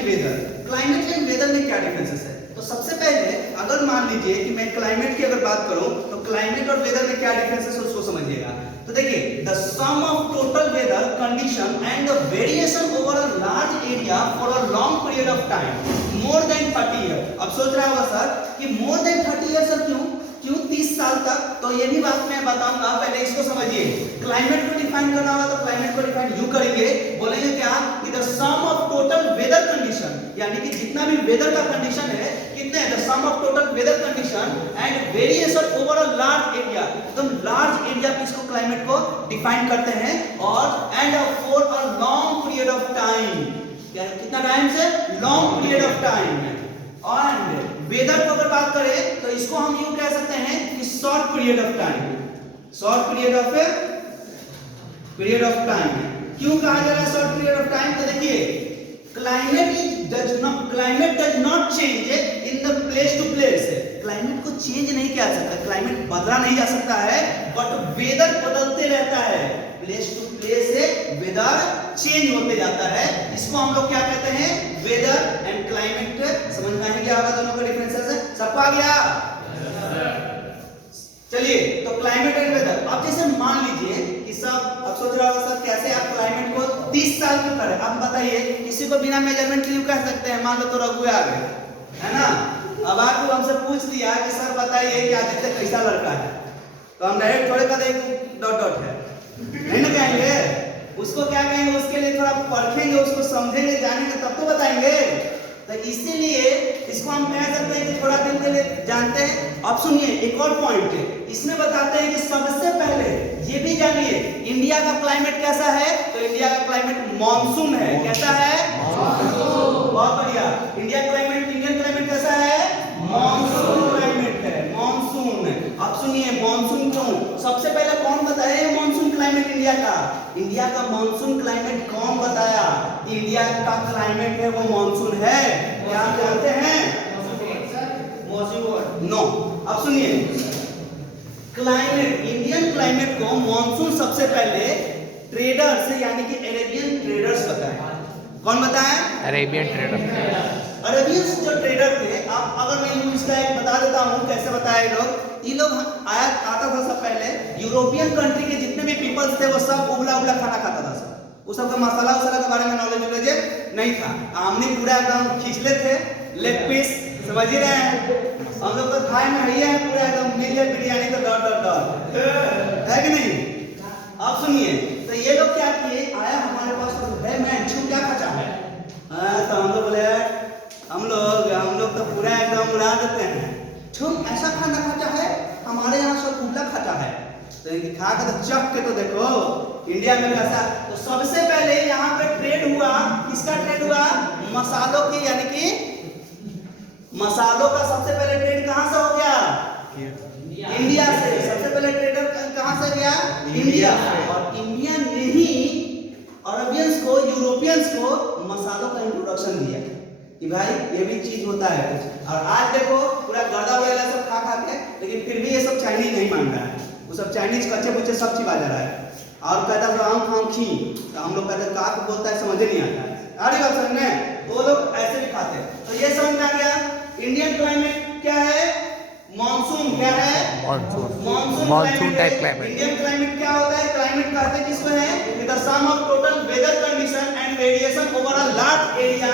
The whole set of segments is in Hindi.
And weather. Climate and weather में क्या डिफरेंसेस है? तो सबसे पहले अगर मान लीजिए कि मैं क्लाइमेट की अगर बात करूं तो क्लाइमेट और वेदर में क्या डिफरेंसेस है उसको समझिएगा। तो देखिए, the sum of total weather condition and the variation over a large area for a long period of time more than 30 year. अब सोच रहा होगा सर कि मोर देन 30 ईयर सर क्यों 30 साल तक? तो ये भी बात मैं बताऊंगा, पहले इसको समझिए। क्लाइमेट को डिफाइन करना होगा तो क्लाइमेट को डिफाइन यूं करेंगे, बोलेंगे क्या कि the sum of total weather condition, यानी कि जितना भी वेदर का कंडीशन है कितने, the sum of total weather condition and variation over a large area, एकदम लार्ज एरिया पे इसको क्लाइमेट को डिफाइन करते हैं। और and for a long period of time, कितना टाइम से, लॉन्ग पीरियड ऑफ टाइम। और वेदर को अगर बात करें तो इसको हम यूं कह सकते हैं कि short period of time, short period of time. क्यों कहा जा रहा है शॉर्ट पीरियड ऑफ टाइम? तो देखिए, climate does not change in the place to place. Climate को चेंज नहीं किया जा सकता, क्लाइमेट बदला नहीं जा सकता है, बट वेदर बदलते रहता है। प्लेस टू प्लेस से वेदर चेंज होते जाता है। इसको हम लोग क्या कहते हैं, वेदर एंड क्लाइमेट। समझ में आएगा होगा दोनों का डिफरेंसेस है, सबको आ गया? चलिए, तो क्लाइमेट एंड वेदर। अब जैसे मान लीजिए कि सब अब सोच रहा होगा सर कैसे आप क्लाइमेट को 30 साल क्यों करें? अब बताइए, किसी को बिना मेजरमेंट के कह सकते हैं, मान लो तो रघु आ गए, है ना? अब आपको हमसे पूछ दिया कि सर बताइए कि आदित्य कैसा लड़का है, तो हम डायरेक्ट थोड़े का देख डॉट डॉट है नहीं ना कहेंगे, उसको क्या कहेंगे, उसके लिए थोड़ा परखेंगे, उसको समझेंगे, जानेंगे, तब तो बताएंगे। तो इसीलिए इसको हम कह सकते हैं कि थोड़ा दिन के लिए जानते हैं। अब सुनिए एक और पॉइंट है, इसमें बताते हैं कि सबसे पहले ये भी जानिए इंडिया का क्लाइमेट कैसा है। तो इंडिया का क्लाइमेट मॉनसून है। कैसा है? बहुत बढ़िया। इंडियन क्लाइमेट कैसा है? मॉनसून क्लाइमेट है, मॉनसून। अब सुनिए मॉनसून क्यों, सबसे पहले कौन बताया ये मॉनसून क्लाइमेट इंडिया का? इंडिया का मॉनसून क्लाइमेट कौन बताया? इंडिया का क्लाइमेट है वो मॉनसून है। क्या आप जानते हैं? नो। अब सुनिए, क्लाइमेट, इंडियन क्लाइमेट को मॉनसून सबसे पहले ट्रेडर्स यानी कि अरेबियन ट्रेडर्स बताया। कौन बताया? Arabian trader. अरेबियंस जो ट्रेडर थे, आप अगर मैं इसका एक बता देता हूँ कैसे बताया ये लोग आता था सब पहले यूरोपियन कंट्री के जितने भी पीपल्स थे वो सब उबला उबला खाना खाता था सब, वो सबका मसाला वसाला के बारे में नॉलेज नहीं था। हमने पूरा एकदम खिंचले थे, लेग पीस, समझ ही रहे हैं हम लोग तो खाए में है पूरा एकदम मिल जाए बिरयानी तो डॉट डॉट डॉट, है कि नहीं? अब सुनिए, तो ये लोग क्या किए, आया हमारे पास तो है मैं छू क्या खाता है, तो हम लोग बोले हम लोग तो पूरा एकदम उड़ा देते हैं, छुप ऐसा खाना खाता है, हमारे यहाँ सब उल्टा खाता है। तो खा के तो चख के तो देखो इंडिया में कैसा। तो सबसे पहले यहाँ पे ट्रेड हुआ, किसका ट्रेड हुआ? मसालों की, यानी कि मसालों का सबसे पहले ट्रेड कहाँ से हो गया? इंडिया से। सबसे पहले ट्रेडर कहाँ से गया? इंडिया। और इंडिया ने ही अरबियंस को, यूरोपियंस को मसालों का इंट्रोडक्शन दिया कि भाई ये भी चीज होता है कुछ। और आज देखो पूरा गर्दा वगैरह सब खा के, लेकिन फिर भी ये सब चाइनीज नहीं मान रहा है, वो सब चाइनीज कच्चे बुच्चे सब चिपा जा रहा है। और कहता है आम खाम खी, तो हम लोग कहते हैं काक बोलता है, समझ नहीं आता है। आ रही बात समझ में? वो लोग ऐसे भी खाते हैं। तो ये समझ में आ गया इंडियन क्लाइमेट क्या है? मॉनसून। क्या है? Monsoon type climate. Indian climate क्या होता है? क्लाइमेट कहते हैं किसको है? The sum of total weather condition and variation over a large area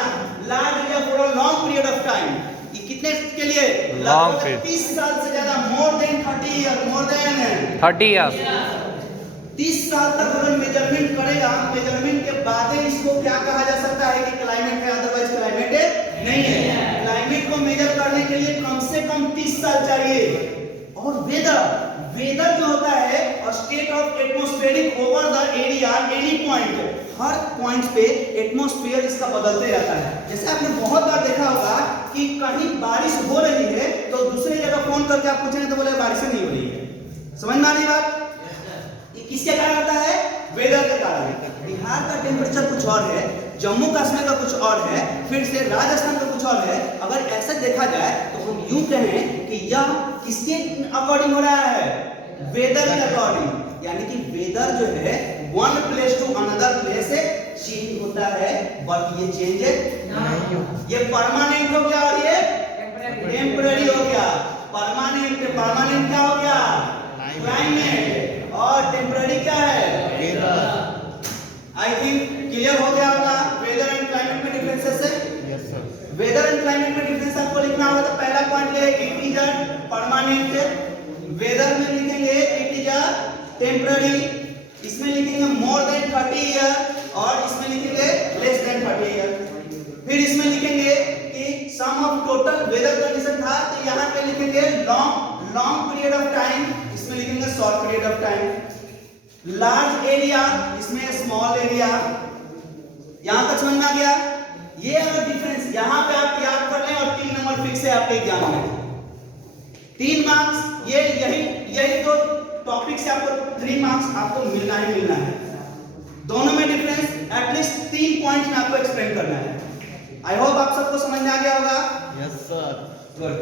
for a long period of time. ये कितने के लिए? लगभग 30 साल से ज्यादा, more than 30 year, more than 30 year, 30 साल तक अगर मेजरमेंट करेगा, मेजरमेंट के बाद ही इसको क्या कहा जा सकता है कि क्लाइमेट है, अदरवाइज क्लाइमेट नहीं है। क्लाइमेट को मेजर करने के लिए कम से कम 30 साल चाहिए। और वेदर जो होता है state of atmospheric over the area any point, her point पे एटमॉस्फेयर इसका बदलते रहता है। जैसे आपने बहुत बार देखा होगा कि कहीं बारिश हो रही है तो दूसरी जगह फोन करके आप पूछेंगे तो बोले बारिश नहीं हो रही है। समझ में आ रही बात? ये किसके कारण होता है? वेदर के कारण। बिहार का टेम्परेचर कुछ और है, जम्मू कश्मीर का कुछ और है, फिर से राजस्थान का कुछ और है। अगर ऐसा देखा जाए तो हम यूं कहें कि यह किसके अकॉर्डिंग हो रहा है? वेदर के अकॉर्डिंग। यानी कि वेदर जो है one place to another place change होता है, बट ये चेंज नहीं हो ये परमानेंट हो गया और ये टेम्पररी हो गया। परमानेंट क्या हो गया? क्लाइमेट। और टेम्पररी क्या है? आई थिंक क्लियर हो गया होगा वेदर एंड क्लाइमेट में डिफरेंसेस है। Yes sir weather and climate में डिफरेंस आपको लिखना होगा, तो पहला पॉइंट है it is a permanent. Weather में लिखेंगे इट इज अ टेम्पररी, इसमें लिखेंगे मोर देन 30 ईयर और इसमें लिखेंगे लेस देन 30 ईयर। फिर इसमें लिखेंगे कि सम ऑफ टोटल वेदर कंडीशन था, तो यहां पे लिखेंगे लॉन्ग पीरियड ऑफ टाइम, इसमें लिखेंगे short period of time. Large area, इसमें स्मॉल एरिया। यहां तक समझ में आ गया? ये अगर डिफरेंस यहां पे आप याद कर लें और 3 नंबर फिक्स है आपके एग्जाम में, 3 मार्क्स। ये यही दो टॉपिक से आपको 3 मार्क्स आपको मिलना ही मिलना है। दोनों में डिफरेंस एटलीस्ट 3 पॉइंट्स में आपको एक्सप्लेन करना है। आई होप आप सबको समझ में आ गया होगा। Yes sir good.